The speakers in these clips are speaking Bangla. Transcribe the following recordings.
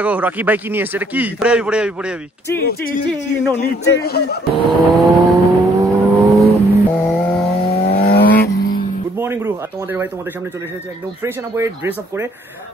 দেখো রকি ভাই কি নিয়ে এসেছে, এটা কি? পড়ে যাবি। Good morning Bru. আর তোমাদের ভাই তোমাদের সামনে চলে এসেছে একদম ফ্রেশ এন্ড হয়ে ড্রেস আপ করে।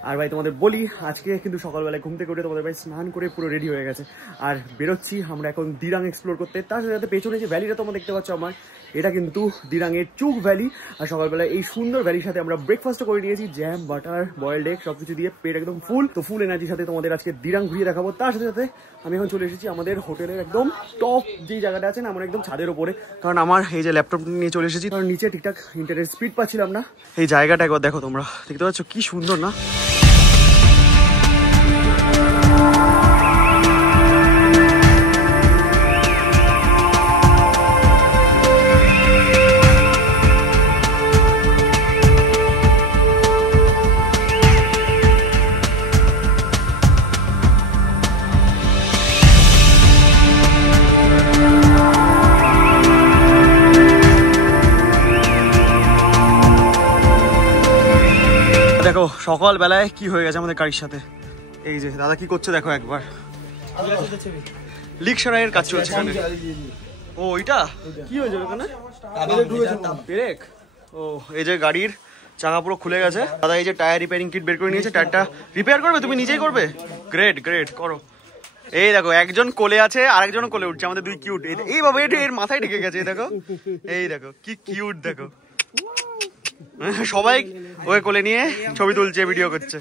আর ভাই তোমাদের বলি, আজকে কিন্তু সকালবেলায় ঘুম থেকে উঠে তোমাদের ভাই স্নান করে পুরো রেডি হয়ে গেছে। আর বেরোচ্ছি আমরা এখন দিরাং এক্সপ্লোর করতে। তার সাথে পেছনে যে ভ্যালিটা তোমরা দেখতে পাচ্ছ আমার, এটা কিন্তু দিরাংয়ের চুক ভ্যালি। আর সকালবেলা এই সুন্দর ভ্যালির সাথে আমরা ব্রেকফাস্টও করে নিয়েছি, জ্যাম, বাটার, বয়েলড এগ সবকিছু দিয়ে পেট একদম ফুল। তো ফুল এনার্জির সাথে তোমাদের আজকে দিরাং ঘুরিয়ে দেখাবো। তার সাথে সাথে আমি এখন চলে এসেছি আমাদের হোটেলের একদম টপ যেই জায়গাটা আছে না, আমার একদম ছাদের ওপরে। কারণ আমার এই যে ল্যাপটপ নিয়ে চলে এসেছি, কারণ নিচে ঠিকঠাক ইন্টারনেট স্পিড পাচ্ছিলাম না। এই জায়গাটা একবার দেখো, তোমরা দেখতে পাচ্ছ কি সুন্দর না? দেখো সকালবেলায় কি হয়ে গেছে আমাদের গাড়ির সাথে। এই যে দাদা কি করছে দেখো একবার, লিক সারাইয়ের কাজ চলছে এখানে। ও ওইটা কি হয়েছে ওখানে? ব্রেক। ও এই যে গাড়ির চাকা পুরো খুলে গেছে। দাদা এই যে টায়ার রিপেয়ারিং কিট বের করে নিয়েছে, টায়ারটা রিপেয়ার করবে। তুমি নিজেই করবে? গ্রেট করো। এই দেখো একজন কোলে আছে, আরেকজন কোলে উঠছে, আমাদের দুই কিউট। এই বাবা এর মাথায় ঢেকে গেছে, দেখো এই দেখো কি কিউট। দেখো সবাই ওকে কোলে নিয়ে ছবি তুলছে, ভিডিও করছে।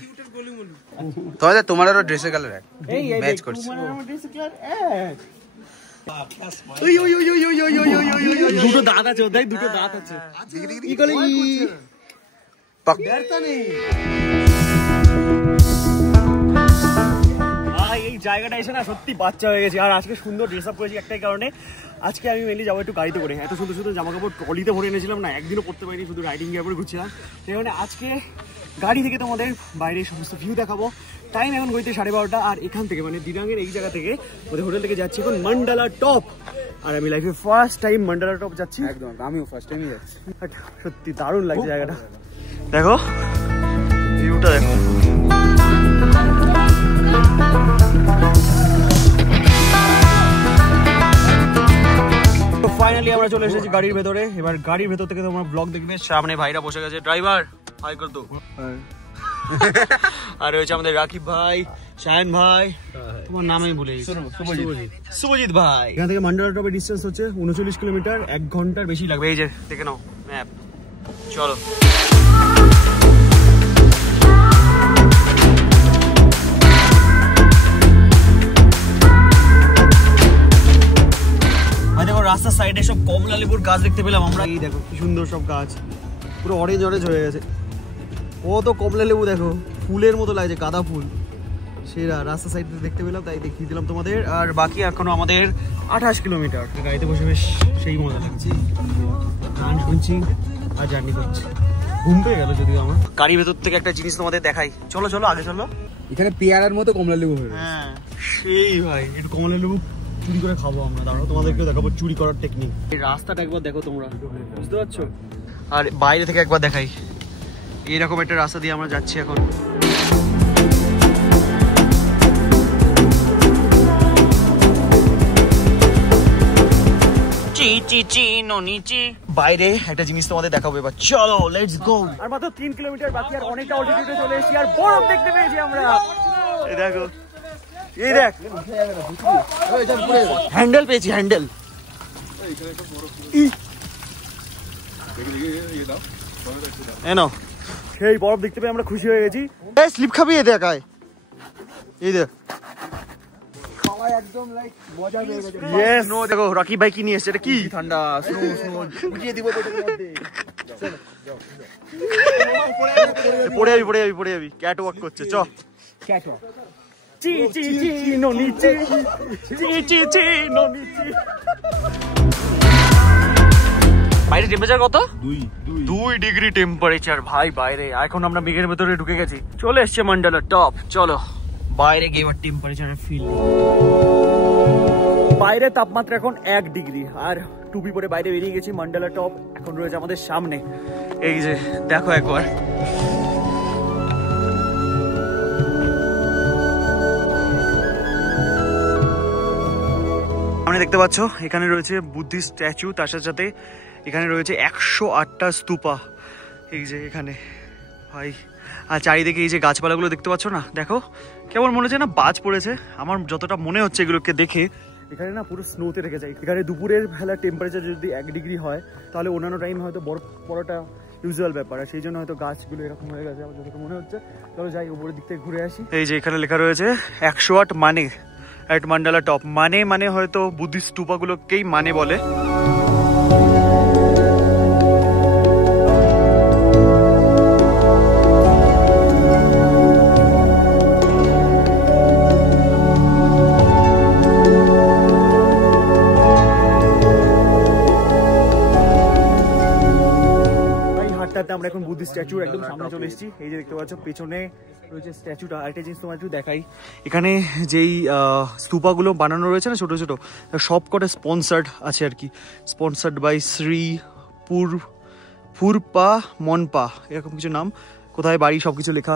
তোমার আরো ড্রেসের কালার ম্যাচ করছে। দুটো দাঁত আছে, ওদের দুটো দাঁত আছে। কি করে এই জায়গাটা এসে না সত্যি বাচ্চা হয়ে গেছে। আর আজকে সুন্দর ড্রেস আপ করেছি একটাই কারণে, আজকে আমি মেনলি যাবো একটু গাড়িতে করে। এত সুন্দর সুন্দর জামা কাপড় ট্রলিতে ভরে এনেছিলাম না, একদিনও পড়তে পারিনি, শুধু রাইডিং গিয়ে পরে ঘুরছিলাম। সেই কারণে আজকে গাড়ি থেকে তোমাদের বাইরের সমস্ত ভিউ দেখাবো। টাইম এখন গইতে 12:30। আর এখান থেকে মানে দিরাংয়ের এই জায়গা থেকে ওদের হোটেল থেকে যাচ্ছি এখন মান্ডালা টপ। আর আমি লাইফে ফার্স্ট টাইম মান্ডালা টপ যাচ্ছি। একদম আমিও ফার্স্ট টাইমই যাচ্ছি। সত্যি দারুণ লাগছে জায়গাটা। দেখো ভিউটা দেখো। ফাইনালি আমরা চলে এসেছি গাড়ির ভেতরে। এবার গাড়ির ভেতর থেকে তোমরা ব্লগ দেখবে। সামনে ভাইরা বসে গেছে, ড্রাইভার হাই কর দো। আর রয়েছে আমাদের রাকিব ভাই, শায়ন ভাই, তোমার নামই ভুলে গেছি, শুভজিৎ ভাই। এখান থেকে মান্ডালা টপের ডিস্টেন্স হচ্ছে 39 কিলোমিটার, 1 ঘন্টার বেশি লাগবে। এই যে দেখে নাও ম্যাপ, চলো। রাস্তার সাইডে সব কমলা লেবুর গাছ দেখতে পেলাম আমরা। এই দেখো কি সুন্দর সব গাছ, পুরো অরেঞ্জ হয়ে গেছে। ও তো কমলা লেবু দেখো, ফুলের মতো লাগছে, গাঁদা ফুল। সেরা রাস্তার সাইডে দেখতে পেলাম, তাই দেখিয়ে দিলাম তোমাদের। আর বাকি এখনো আমাদের 28 কিলোমিটার। গাড়িতে বসে বেশ সেই মজা লাগছে, গান শুনছি আর জার্নি করছি। ঘুম পেয়ে গেল যদিও আমার। গাড়ির ভেতর থেকে একটা জিনিস তোমাদের দেখাই, চলো আগে চলো। এখানে পেয়ারার মতো কমলা লেবু হয়ে গেছে। হ্যাঁ সেই ভাই, একটু কমলা লেবু চুরি করে খাবো আমরা। দাঁড়াও তোমাদেরকে দেখাবো চুরি করার টেকনিক। এই রাস্তাটা একবার দেখো তোমরা, বুঝতে পারছো? আর বাইরে থেকে একবার দেখাই, এইরকম একটা রাস্তা দিয়ে আমরা যাচ্ছি এখন। বাইরে একটা জিনিস তোমাদের দেখাবো এবার, চলো লেটস গো। আর মাত্র 3 কিলোমিটার বাকি, আর অনেকটা অল্টিটিউডে চলে এসেছি, আর বরফ দেখতে পেয়েছি আমরা। এই দেখো, এই দেখ হ্যান্ডেল পেয়েছি, হ্যান্ডেল। সেই বরফ দেখতে পেয়ে আমরা খুশি হয়ে গেছি। স্লিপ খাবি? এই দেখ, এই দেখ দেখো রকি ভাই কি নিয়ে এসেছে, এটা কি? ঠান্ডা বুঝিয়ে দিব। পড়ে যাবি। ক্যাট ওয়াক করছে, চ। বাইরে টেম্পারেচার কত? 2 ডিগ্রি টেম্পারেচার ভাই বাইরে। এখন আমরা মেঘের ভেতরে ঢুকে গেছি, চলে এসছে মান্ডালা টপ। চলো বাইরে গিয়ে এবার টেম্পারেচারের ফিল। বাইরে তাপমাত্রা এখন 1 ডিগ্রি। আর টুপি পরে বাইরে বেরিয়ে গেছি। মান্ডালা টপ এখন রয়েছে আমাদের সামনে। এই যে দেখো একবার, সামনে দেখতে পাচ্ছ এখানে রয়েছে বুদ্ধিস্ট স্ট্যাচু, তার সাথে সাথে এখানে রয়েছে 108টা স্তূপা। এই যে এখানে ভাই, আর চারিদিকে এই যে গাছপালাগুলো দেখতে পাচ্ছ না, দেখো কেমন মনে হচ্ছে না বাজ পড়েছে। আমার যতটা মনে হচ্ছে এগুলোকে দেখে এখানে না পুরো স্নোতে রেখে যায়। এখানে দুপুরের বেলা টেম্পারেচার যদি 1 ডিগ্রি হয় তাহলে অন্যান্য টাইম হয়তো বরফ পড়াটা ইউজুয়াল ব্যাপার, আর সেই জন্য হয়তো গাছগুলো এরকম হয়ে গেছে আমার যতটা মনে হচ্ছে। চলো যাই উপরের দিক থেকে ঘুরে আসি। এই যে এখানে লেখা রয়েছে 108 মানে এট মান্ডালা টপ। মানে হয়তো বুদ্ধিস্ট স্তূপাগুলোকেই মানে বলে। আমরা এখন বুদ্ধিস্ট স্ট্যাচুর একদম সামনে চলে এসেছি। এই যে দেখতে পাচ্ছ পেছনে রয়েছে স্ট্যাচুটা। আরেকটা জিনিস তোমার একটু দেখাই, এখানে যেই স্তূপাগুলো বানানো রয়েছে না ছোট ছোট, সব কটা স্পন্সার্ড আছে আর কি, স্পন্সার্ড বাই শ্রী ফুরপা মনপা এরকম কিছু নাম, কোথায় বাড়ি সবকিছু লেখা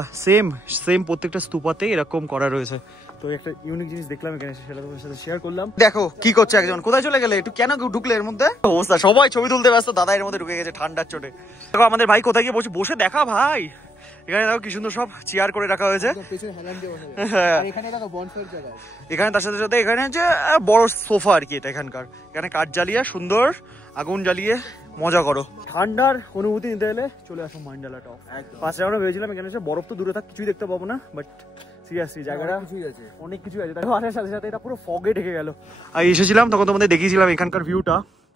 সেম প্রত্যেকটা স্তূপাতে এরকম করা রয়েছে। তো একটা ইউনিক জিনিস দেখলাম এখানে, সেটা তোমার সাথে শেয়ার করলাম। দেখো কি করছে একজন, কোথায় চলে গেলে, একটু কেন ঢুকলে এর মধ্যে? অবস্থা সবাই ছবি তুলতে ব্যস্ত, দাদা এর মধ্যে ঢুকে গেছে ঠান্ডার চোটে। দেখো আমাদের ভাই কোথায় গিয়ে বসে দেখা ভাই, এখানে দেখো কি সুন্দর সব চেয়ার করে রাখা হয়েছে। এখানে তার সাথে সাথে এখানে যে বড় সোফা আর কি, এটা এখানকার। এখানে কাঠ জ্বালিয়ে সুন্দর আগুন জ্বালিয়ে মজা করো। ঠান্ডার অনুভূতি নিতে গেলে চলে আসো মান্ডালা টপ। ফার্স্টে আমরা ভেবেছিলাম এখানে এসে বরফ তো দূরে থাক কিছুই দেখতে পাবো না, বাট সিরিয়াসলি জায়গাটা অনেক কিছুই আছে। দেখো আসার সাথে সাথে এটা পুরো ফগে ঢেকে গেল। আর এসেছিলাম তখন তোমাদের দেখিয়েছিলাম এখানকার ভিউটা,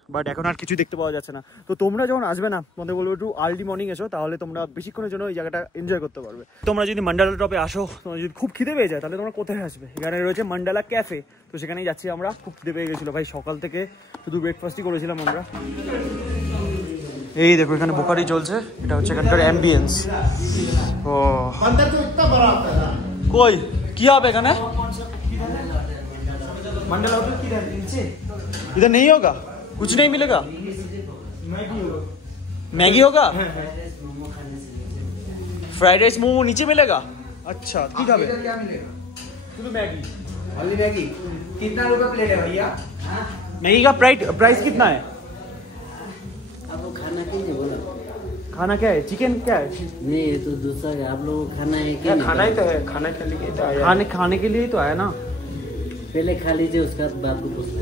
বাট এখন আর কিছু দেখতে পাওয়া যাচ্ছে না। তো তোমরা যখন আসবে না, তোমাদের বলবো একটু আর্লি মর্নিং এসো, তাহলে তোমরা বেশিক্ষণের জন্য এই জায়গাটা এনজয় করতে পারবে। তোমরা যদি মান্ডালা টপে আসো, তোমরা যদি খুব খিদে পেয়ে যায় তাহলে তোমরা কোথায় আসবে, এখানে রয়েছে মান্ডালা ক্যাফে। তো সেখানেই যাচ্ছি আমরা। খুব খিদে পেয়ে গেছিলো ভাই, সকাল থেকে শুধু ব্রেকফাস্টই করেছিলাম আমরা। এই দেখো এখানে বোকারি চলছে, এটা হচ্ছে এখানকার অ্যাম্বিয়েন্স। ও কই কি হবে এখানে मंडल होटल किधर नीचे? इधर नहीं होगा, कुछ नहीं मिलेगा। मैगी होगा, फ्राइड राइस मोमो नीचे मिलेगा। अच्छा ठीक है, क्या मिलेगा? शुद्ध मैगी, ओनली मैगी। कितना रुपए प्लेट है भैया? मैगी का प्राइस कितना है? आपको खाना क्यों नहीं बोला? खाना क्या है? चिकन क्या है? नहीं ये तो दूसरा है, आप लोगों को खाना है क्या? खाना ही तो है, खाने के लिए तो आया। खाने के लिए तो आया ना, पहले खा लीजिए उसके बाद बात को पूछना।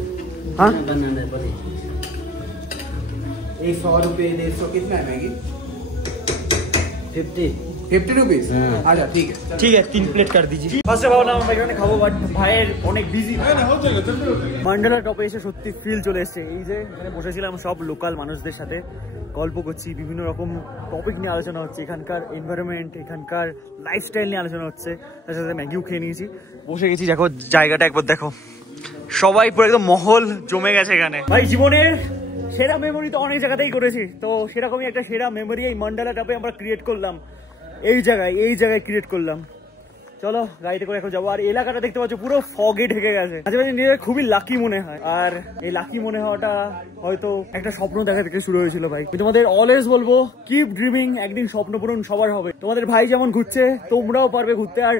हाँ बनाना पड़े। 100 रुपये 150 कितना है मैगी? 50 रुपीज। अच्छा ठीक है 3 প্লেট कर दीजिए। ফার্স্ট অফ অল আমরা এখানে খাবো, বাট ভাইয়ের অনেক বিজি। মান্ডালা টপে এসে সত্যি ফিল চলে এসেছে। এই যে এখানে বসেছিলাম সব লোকাল মানুষদের সাথে গল্প করছি, বিভিন্ন রকম টপিক নিয়ে আলোচনা হচ্ছে, এখানকার এনভায়রনমেন্ট, এখানকার লাইফস্টাইল নিয়ে আলোচনা হচ্ছে। তার সাথে ম্যাগিও খেয়ে নিয়েছি, বসে গেছি। দেখো জায়গাটা একবার দেখো, সবাই পুরো একদম মহল জমে গেছে এখানে। ভাই জীবনের সেরা মেমোরি তো অনেক জায়গাতেই করেছি, তো সেরকমই একটা সেরা মেমোরি এই মান্ডালা টপে আমরা ক্রিয়েট করলাম। এই জায়গায় ক্রিয়েট করলাম। চলো গাড়িতে করে এখন যাবো। আর এলাকাটা দেখতে পাচ্ছ পুরো ফগে ঢেকে গেছে। মাঝে মাঝে নিজের খুবই লাকি মনে হয়, আর এই লাকি মনে হওয়াটা হয়তো একটা স্বপ্ন দেখা থেকে শুরু হয়েছিল। ভাই তোমাদের অলওয়েজ বলবো, কিপ ড্রিমিং, একদিন স্বপ্ন পূরণ সবার হবে। তোমাদের ভাই যেমন ঘুরছে তোমরাও পারবে ঘুরতে, আর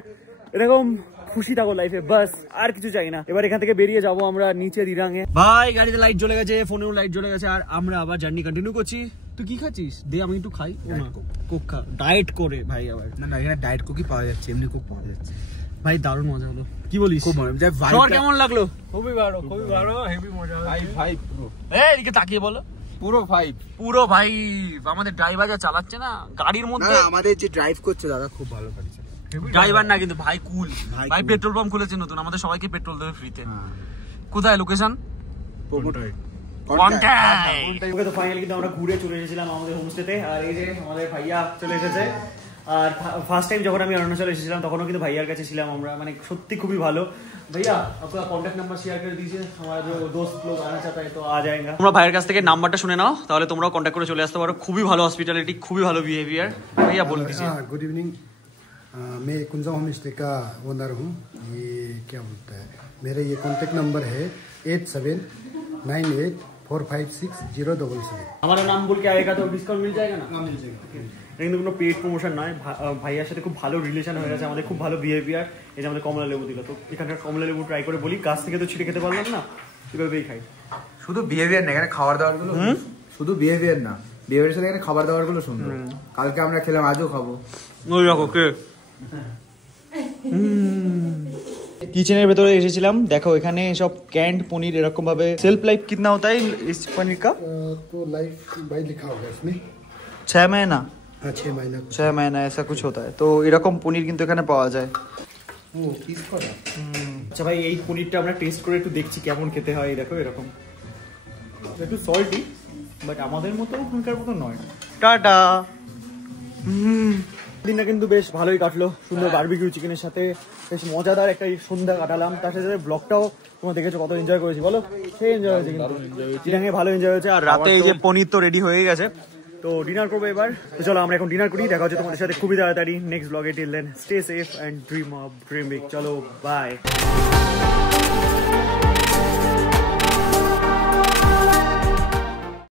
এরকম খুশি থাকো লাইফে, বাস আর কিছু চাই না। এবার এখান থেকে বেরিয়ে যাবো আমরা নিচে দিরাঙে। ভাই গাড়িতে লাইট জ্বলে গেছে, ফোনেও লাইট জ্বলে গেছে, আর আমরা আবার জার্নি কন্টিনিউ করছি। তুই কি খাচ্ছিস? দে আমি একটু খাই। কোক খা, ডায়েট করে ভাই। আবার না এখানে ডায়েট কোকই পাওয়া যাচ্ছে, এমনি কোক পাওয়া যাচ্ছে। ভাই দারুণ মজা হলো, কি বলিস? খুব মজা। সবার কেমন লাগলো? খুবই ভালো, হেভি মজা। ভাই এদিকে তাকিয়ে বলো। পুরো ভাই আমাদের ড্রাইভার যা চালাচ্ছে না গাড়ির মধ্যে, আমাদের যে ড্রাইভ করছে দাদা খুব ভালো গাড়ি চালাচ্ছে। ড্রাইভার না কিন্তু ভাই কুল। ভাই পেট্রোল পাম্প খুলেছে নতুন, আমাদের সবাইকে পেট্রোল দেবে ফ্রিতে। কোথায় লোকেশন? তো ফাইনালি কিন্তু আমরা ঘুরে চলে এসেছিলাম আমাদের হোমস্টেতে। আর এই যে আমাদের ভাইয়া চলে এসেছে। আর ফার্স্ট টাইম যখন আমি অরুণাচলে এসেছিলাম তখনও কিন্তু ভাইয়ার কাছে ছিলাম আমরা, মানে সত্যি খুবই ভালো। भैया आपका कॉन्टैक्ट नंबर शेयर कर दीजिए, हमारा जो दोस्त लोग आना चाहता है तो आ जाएगा। তোমরা ভাইয়ের কাছ থেকে নাম্বারটা শুনে নাও, তাহলে তোমরাও কন্ট্যাক্ট করে চলে আসতে পারো। খুবই ভালো হসপিটালিটি, খুবই ভালো বিহেভিयर। भैया बोल दीजिए। गुड इवनिंग, मैं कुंजा होम स्टे का ओनर हूँ। ये क्या बोलता है, मेरा ये कॉन्टैक्ट नंबर है 8798456077। हमारा नाम बोल के आएगा तो डिस्काउंट मिल जाएगा ना? हाँ मिल जाएगा। কিন্তু কোনো পেড প্রমোশন নয়, ভাইয়ার সাথে খুব ভালো রিলেশন হয়ে গেছে, আমাদের খুব ভালো বিহেভিয়ার। এই যে আমাদের কমলা লেবু দিল, তো এখানকার কমলা লেবু ট্রাই করে বলি, গাছ থেকে তো ছিঁড়ে খেতে পারলাম না, এভাবেই খাই। শুধু বিহেভিয়ার না, এখানে খাবার দাবার গুলো শুধু বিহেভিয়ার না, বিহেভিয়ারের সাথে এখানে খাবার দাবার গুলো সুন্দর। কালকে আমরা খেলাম, আজও খাবো। ওই রকম কে किचन भीतर एसेছিলাম। देखो এখানে সব कैंड पनीर এরকম ভাবে। सेल्फ लाइफ कितना होता है इस पनीर का? तो लाइफ भाई लिखा होगा इसमें 6 महीना। हाँ 6 महीना 6 महीना ऐसा कुछ होता है। तो এরকম পনির কিন্তু এখানে পাওয়া যায়। ও পিস করা। আচ্ছা ভাই, এই পনিরটা আমরা টেস্ট করে একটু দেখছি কেমন খেতে হয়। দেখো এরকম একটু সল্টি, বাট আমাদের মতো ওখানকার মতো নয়। টাটা। দিনটা কিন্তু বেশ ভালোই কাটলো, সুন্দর বারবিকিউ চিকেনের সাথে বেশ মজাদার একটা সন্ধ্যা কাটালাম। তার সাথে ব্লগটাও তোমরা দেখেছো কত এনজয় করেছি, বলো? সেই এনজয় হয়েছে, কিন্তু চিরাঙে ভালো এনজয় হয়েছে। আর রাতে এই যে পনির তো রেডি হয়ে গেছে, তো ডিনার করবো এবার। তো চলো আমরা এখন ডিনার করি, দেখা হচ্ছে তোমাদের সাথে খুবই তাড়াতাড়ি নেক্সট ব্লগে। Till then stay safe and dream of dream big. চলো বাই।